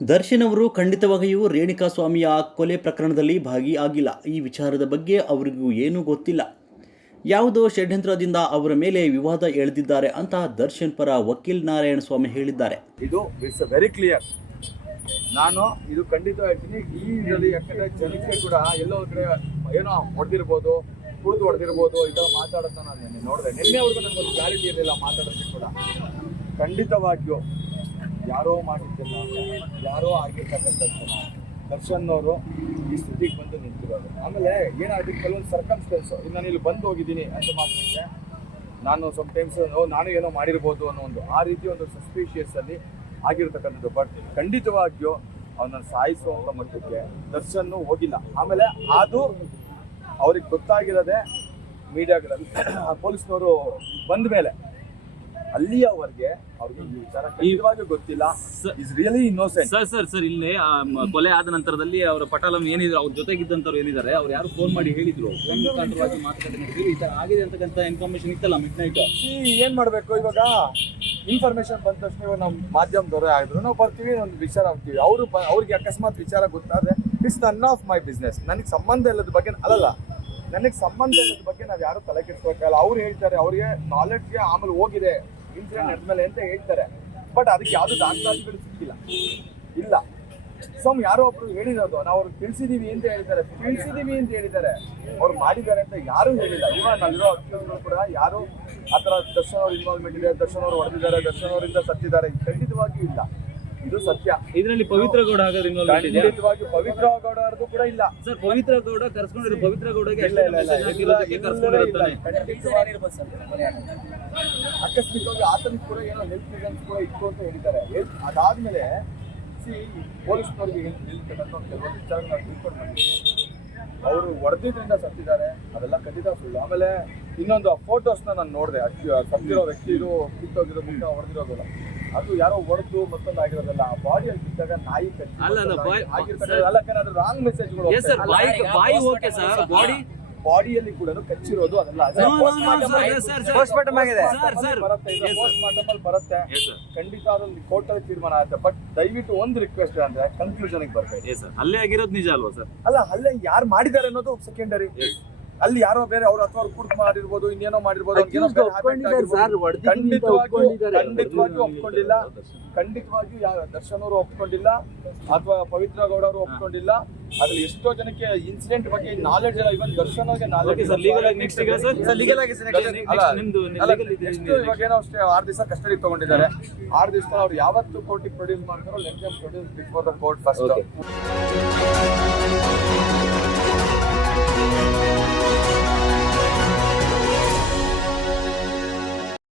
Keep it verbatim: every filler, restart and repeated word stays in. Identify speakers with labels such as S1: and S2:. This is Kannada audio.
S1: ದರ್ಶನ್ ಅವರು ಖಂಡಿತವಾಗಿಯೂ ರೇಣುಕಾಸ್ವಾಮಿಯ ಕೊಲೆ ಪ್ರಕರಣದಲ್ಲಿ ಭಾಗಿಯಾಗಿಲ್ಲ. ಈ ವಿಚಾರದ ಬಗ್ಗೆ ಅವರಿಗೂ ಏನೂ ಗೊತ್ತಿಲ್ಲ. ಯಾವುದೋ ಷಡ್ಯಂತ್ರದಿಂದ ಅವರ ಮೇಲೆ ವಿವಾದ ಎಳೆದಿದ್ದಾರೆ ಅಂತ ದರ್ಶನ್ ಪರ ವಕೀಲ್ ನಾರಾಯಣಸ್ವಾಮಿ ಹೇಳಿದ್ದಾರೆ.
S2: ಇದು ಇಟ್ಸ್ ವೆರಿ ಕ್ಲಿಯರ್. ನಾನು ಇದು ಖಂಡಿತ ಹೇಳ್ತೀನಿ. ಈ ಇದರಲ್ಲಿ ಯಾಕಂದ್ರೆ ಜನಕ್ಕೆ ಕೂಡ ಎಲ್ಲೋ ಕಡೆ ಏನೋ ಹೊಡೆದಿರ್ಬೋದು, ಕುಡಿದು ಹೊಡೆದಿರ್ಬೋದು, ಈ ಥರ ಮಾತಾಡೋದನ್ನ ನಾನು ನಿನ್ನೆ ನೋಡಿದೆ. ನಿನ್ನೆವರೆಗೂ ನನಗೊಂದು ಕ್ಲಾರಿಟಿ ಇರಲಿಲ್ಲ ಮಾತಾಡೋದಕ್ಕೆ ಕೂಡ. ಖಂಡಿತವಾಗಿಯೂ ಯಾರೋ ಮಾಡಿದ್ದಲ್ಲ, ಯಾರೋ ಆಗಿರ್ತಕ್ಕಂಥದ್ದನ್ನ ದರ್ಶನ್ ಅವರು ಈ ಸ್ಥಿತಿಗೆ ಬಂದು ನಿಂತಿರೋದು. ಆಮೇಲೆ ಏನಾಗುತ್ತೆ, ಕೆಲವೊಂದು ಸರ್ಕಮ್ಸ್ಟೆನ್ಸು, ಈಗ ನಾನು ಇಲ್ಲಿ ಬಂದು ಹೋಗಿದ್ದೀನಿ ಅಂತ ಮಾತ್ರಕ್ಕೆ ನಾನು ಸಮ್ ಟೈಮ್ಸ್ ನಾನು ಏನೋ ಮಾಡಿರ್ಬೋದು ಅನ್ನೋ ಒಂದು ಆ ರೀತಿ ಒಂದು ಸಸ್ಪಿಷಿಯಸ್ ಅಲ್ಲಿ ಆಗಿರ್ತಕ್ಕಂಥದ್ದು. ಬಟ್ ಖಂಡಿತವಾಗಿಯೂ ಅವನನ್ನು ಸಾಯಿಸುವಂಥ ಮಟ್ಟಕ್ಕೆ ದರ್ಶನ್ ಹೋಗಿಲ್ಲ. ಆಮೇಲೆ ಅದು ಅವ್ರಿಗೆ ಗೊತ್ತಾಗಿರೋದೆ ಮೀಡಿಯಾಗಳಲ್ಲಿ, ಪೊಲೀಸ್ನವರು ಬಂದ ಮೇಲೆ. ಅಲ್ಲಿಯವರೆಗೆ ಅವ್ರಿಗೆ ಈ ವಿಚಾರ ಖಂಡಿತವಾಗಿಯೂ ಗೊತ್ತಿಲ್ಲ. Is really innocent.
S3: Sir sir sir ಇಲ್ಲಿ ಕೊಲೆ ಆದ ನಂತರದಲ್ಲಿ ಅವರ ಪಟಾಲಂ ಏನಿದ್ರು, ಅವ್ರ ಜೊತೆಗಿದ್ದಂಥವ್ರು ಏನಿದ್ದಾರೆ, ಅವ್ರು ಯಾರು ಫೋನ್ ಮಾಡಿ ಹೇಳಿದ್ರು, ಮುಖಾಂತರವಾಗಿ ಮಾತುಕತೆ ನಡೆಸಿದ್ರು, ಈ ತರ ಆಗಿದೆ ಅಂತಕ್ಕಂಥ ಇನ್ಫಾರ್ಮೇಶನ್ ಇತ್ತಲ್ಲ ಮಿಡ್ ನೈಟ್.
S2: ಏನ್ ಮಾಡ್ಬೇಕು ಇವಾಗ? ಇನ್ಫಾರ್ಮೇಶನ್ ಬಂದ ತಕ್ಷಣ ಇವಾಗ ನಮ್ಮ ಮಾಧ್ಯಮದವರೇ ಆಗಿದ್ರು ನಾವು ಬರ್ತೀವಿ, ಒಂದು ವಿಚಾರ ಆಗ್ತೀವಿ. ಅವರು ಅವ್ರಿಗೆ ಅಕಸ್ಮಾತ್ ವಿಚಾರ ಗೊತ್ತಾದ್ರೆ it's none of my business. ನನಗೆ ಸಂಬಂಧ ಇಲ್ಲದ ಬಗ್ಗೆ ಅಲ್ಲಲ್ಲ, ನನಗೆ ಸಂಬಂಧ ಇಲ್ಲದ ಬಗ್ಗೆ ನಾವು ಯಾರು ತಲೆ ಕೆಡಿಸ್ಬೇಕಲ್ಲ. ಅವ್ರು ಹೇಳ್ತಾರೆ ಅವ್ರಿಗೆ ನಾಲೆಡ್ಜ್ಗೆ ಆಮೇಲೆ ಹೋಗಿದೆ ಇನ್ಸಿಡೆಂಟ್ ಆದ್ಮೇಲೆ ಅಂತ ಹೇಳ್ತಾರೆ. ಬಟ್ ಅದಕ್ಕೆ ಯಾವ್ದು ದಾಖಲಾತಿಗಳು ಸಿಕ್ಕಿಲ್ಲ. ಇಲ್ಲ ಸಮ್ ಯಾರೋ ಒಬ್ರು ಹೇಳಿರೋದು, ನಾವು ಅವ್ರಿಗೆ ತಿಳಿಸಿದೀವಿ ಅಂತ ಹೇಳಿದ್ದಾರೆ, ತಿಳಿಸಿದೀವಿ ಅಂತ ಹೇಳಿದ್ದಾರೆ. ಅವ್ರು ಮಾಡಿದ್ದಾರೆ ಅಂತ ಯಾರು ಹೇಳಿಲ್ಲ. ಇವಾಗ ನಾವಿರೋ ಅಧಿಕಾರಿಗಳು ಕೂಡ ಯಾರು ಆ ಥರ ದರ್ಶನ್ ಅವ್ರ ಇನ್ವಾಲ್ವ್ಮೆಂಟ್ ಇದೆ, ದರ್ಶನ್ ಅವರು ಹೊಡೆದಿದ್ದಾರೆ, ದರ್ಶನ್ ಅವರಿಂದ ಸತ್ತಿದ್ದಾರೆ, ಖಂಡಿತವಾಗಿಯೂ ಇಲ್ಲ. ಇದು ಸತ್ಯ.
S3: ಇದರಲ್ಲಿ ಪವಿತ್ರ ಗೌಡ ಹಾಗಾದ್ರೆ ಇನ್ವಾಲ್ವ್ ಇದೆ?
S2: ಖಂಡಿತವಾಗಿ ಪವಿತ್ರ ಗೌಡ ಅವ್ರದ್ದು ಕೂಡ ಇಲ್ಲ
S3: ಸರ್. ಪವಿತ್ರ ಗೌಡ ಕರ್ಸ್ಕೊಂಡಿರೋ ಪವಿತ್ರ ಗೌಡಗೆ
S2: ಆಕಸ್ಮಿಕವಾಗಿ ಆತನಿಗೆ ಕೂಡ ಏನೋ ಹೆಲ್ತ್ ರೀಸನ್ಸ್ ಕೂಡ ಇತ್ತು ಅಂತ ಹೇಳಿದ್ದಾರೆ. ಅದಾದ್ಮೇಲೆ ಸಿ ಪೊಲೀಸ್ನವ್ರಿಗೆ ನಿಲ್ತಕ್ಕಂಥ ಕೆಲವೊಂದು ವಿಚಾರ ನಾವು ತಿಳ್ಕೊಂಡು ಬಂದಿದ್ದೀವಿ. ಅವರು ಹೊಡೆದಿದ್ರಿಂದ ಸತ್ತಿದ್ದಾರೆ, ಅದೆಲ್ಲ ಖಂಡಿತ ಸುಳ್ಳು. ಆಮೇಲೆ ಇನ್ನೊಂದು ಫೋಟೋಸ್ನ ನಾನು ನೋಡಿದೆ, ಸತ್ತಿರೋ ವ್ಯಕ್ತಿ ಇದು ಕಿತ್ತೋಗಿರೋ ಮುಖ ಹೊಡೆದಿರೋದಲ್ಲ, ಅದು ಯಾರೋ ಹೊಡೆದು ಮತ್ತೊಂದು ಆಗಿರೋದಲ್ಲ. ಆ ಬಾಡಿಯಲ್ಲಿ ಬಿದ್ದಾಗ ನಾಯಿ ಆಗಿರ್ತಕ್ಕಂಥ ರಾಂಗ್ ಮೆಸೇಜ್ಗಳು ಬಾಡಿಯಲ್ಲಿ ಕೂಡ ಕಚ್ಚಿರೋದು ಅದೆಲ್ಲ ಬರುತ್ತೆ. ಖಂಡಿತ ಅದೊಂದು ಕೋರ್ಟಲ್ಲಿ ತೀರ್ಮಾನ ಆಗುತ್ತೆ. ಬಟ್ ದಯವಿಟ್ಟು ಒಂದು ರಿಕ್ವೆಸ್ಟ್ ಅಂದ್ರೆ ಕನ್ಕ್ಲೂಷನ್ ಬರ್ಬೇಕು.
S3: ಹಲ್ಲೆ ಆಗಿರೋದು ನಿಜ ಅಲ್ವಾ ಸರ್?
S2: ಅಲ್ಲ, ಹಲ್ಲೆ ಯಾರು ಮಾಡಿದ್ದಾರೆ ಅನ್ನೋದು ಸೆಕೆಂಡರಿ. ಅಲ್ಲಿ ಯಾರೋ ಬೇರೆ ಅವ್ರ ಅಥವಾ ಕುಡ್ದು ಮಾಡಿರ್ಬೋದು, ಇನ್ನೇನೋ ಮಾಡಿರ್ಬೋದು. ಖಂಡಿತವಾಗಿಯೂ ಒಪ್ಕೊಂಡಿಲ್ಲ. ಖಂಡಿತವಾಗಿಯೂ ದರ್ಶನ್ ಅವರು ಒಪ್ಕೊಂಡಿಲ್ಲ ಅಥವಾ ಪವಿತ್ರ ಗೌಡ ಅವರು ಒಪ್ಕೊಂಡಿಲ್ಲ. ಅದ್ರಲ್ಲಿ ಎಷ್ಟೋ ಜನಕ್ಕೆ ಇನ್ಸಿಡೆಂಟ್ ಬಗ್ಗೆ ನಾಲೆಡ್ಜ್ ಇಲ್ಲ. ಇವನ್ ದರ್ಶನ್ ಅವ್ರಿಗೆ ನಾಲೆಡ್ಜ್ ಇವಾಗ ಏನೋ ಅಷ್ಟೇ ಆರು ದಿವಸ ಕಸ್ಟಡಿ ತಗೊಂಡಿದ್ದಾರೆ. ಆರು ದಿವಸ ಅವ್ರು ಯಾವತ್ತು ಕೋರ್ಟಿಗೆ ಪ್ರೊಡ್ಯೂಸ್ ಮಾಡ್ತಾರೋ let them produce before the court first.